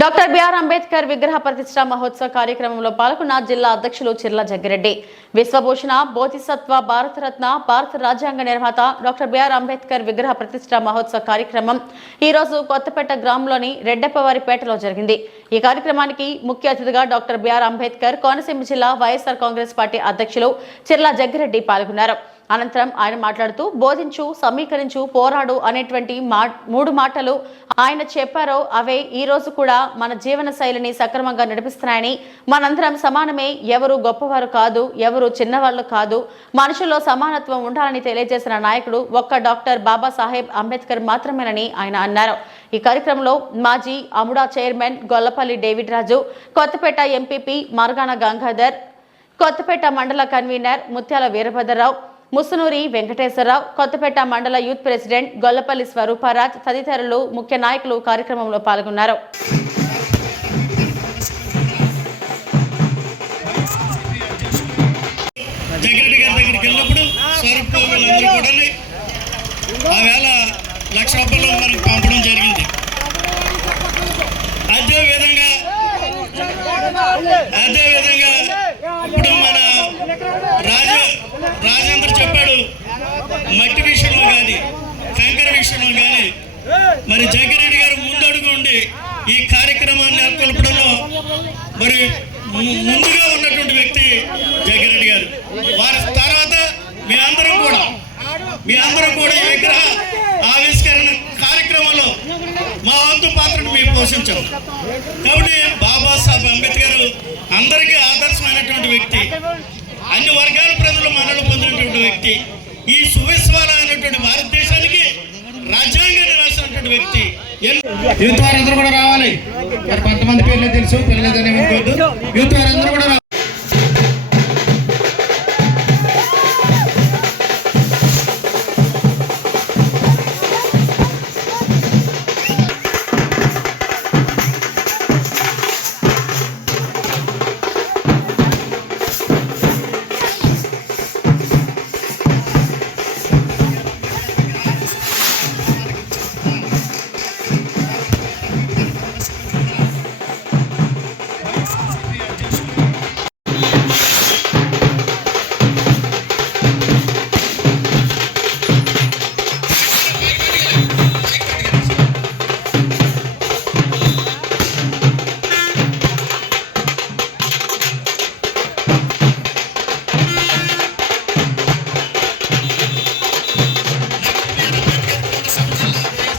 Doctor BR Ambedkar విగ్రహ ప్రతిష్ఠా మహోత్సవ కార్యక్రమంలో పాల్గొన్న జిల్లా అధ్యక్షులు చిర్ల జగ్గిరెడ్డి. విశ్వభూషణ, బోధిసత్వ, భారతరత్న, భారత రాజ్యాంగ నిర్మాత డాక్టర్ బిఆర్ అంబేద్కర్ విగ్రహ ప్రతిష్ఠా మహోత్సవ కార్యక్రమం ఈ రోజు కొత్తపేట గ్రామంలోని రెడ్డప్పవారిపేటలో జరిగింది. ఈ కార్యక్రమానికి ముఖ్య అతిథిగా డాక్టర్ బిఆర్ అంబేద్కర్ కోనసీమ జిల్లా వైఎస్ఆర్ కాంగ్రెస్ పార్టీ అధ్యక్షులు చిర్ల జగ్గిరెడ్డి పాల్గొన్నారు. అనంతరం ఆయన మాట్లాడుతూ బోధించు, సమీకరించు, పోరాడు అనేటువంటి మూడు మాటలు ఆయన చెప్పారో అవే ఈ రోజు కూడా మన జీవన శైలిని సక్రమంగా నడిపిస్తున్నాయని, మనందరం సమానమే, ఎవరు గొప్పవారు కాదు, ఎవరు చిన్నవాళ్లు కాదు, మనుషుల్లో సమానత్వం ఉండాలని తెలియజేసిన నాయకుడు ఒక్క డాక్టర్ బాబాసాహెబ్ అంబేద్కర్ మాత్రమేనని ఆయన అన్నారు. ఈ కార్యక్రమంలో మాజీ అముడా చైర్మన్ గొల్లపల్లి డేవిడ్ రాజు, కొత్తపేట ఎంపీపీ మార్గాన గంగాధర్, కొత్తపేట మండల కన్వీనర్ ముత్యాల వీరభద్రరావు, ముసునూరి వెంకటేశ్వరరావు, కొత్తపేట మండల యూత్ ప్రెసిడెంట్ గొల్లపల్లి స్వరూపరాజ్ తదితరులు ముఖ్య నాయకులు కార్యక్రమంలో పాల్గొన్నారు. ఇప్పుడు మన రాజేంద్ర చెప్పాడు, మట్టి విషయంలో కానీ కంకర విషయంలో కానీ మరి జగ్గిరెడ్డి గారు ముందడుగు ఉండి ఈ కార్యక్రమాన్ని నెలకొల్పడంలో మరి ముందుగా ఉన్నటువంటి వ్యక్తి జగ్గిరెడ్డి గారు. వారి తర్వాత మీ అందరం కూడా ఈ విగ్రహ ఆవిష్కరణ కార్యక్రమంలో మా వంతు పాత్రను మేము పోషించాం. కాబట్టి బాబాసాహెబ్ అంబేద్కర్ అందరికీ ఆదర్శమైనటువంటి వ్యక్తి, అన్ని వర్గాల ప్రజలు మన్నలు పొందినటువంటి వ్యక్తి, ఈ సువిశ్వాలైనటువంటి భారతదేశానికి రాజ్యాంగాన్ని రాసినటువంటి వ్యక్తి. యూత్ వారందరూ కూడా రావాలి. మరి కొంతమంది పేర్లు తెలుసు, పిల్లలు యూత్ వారందరూ కూడా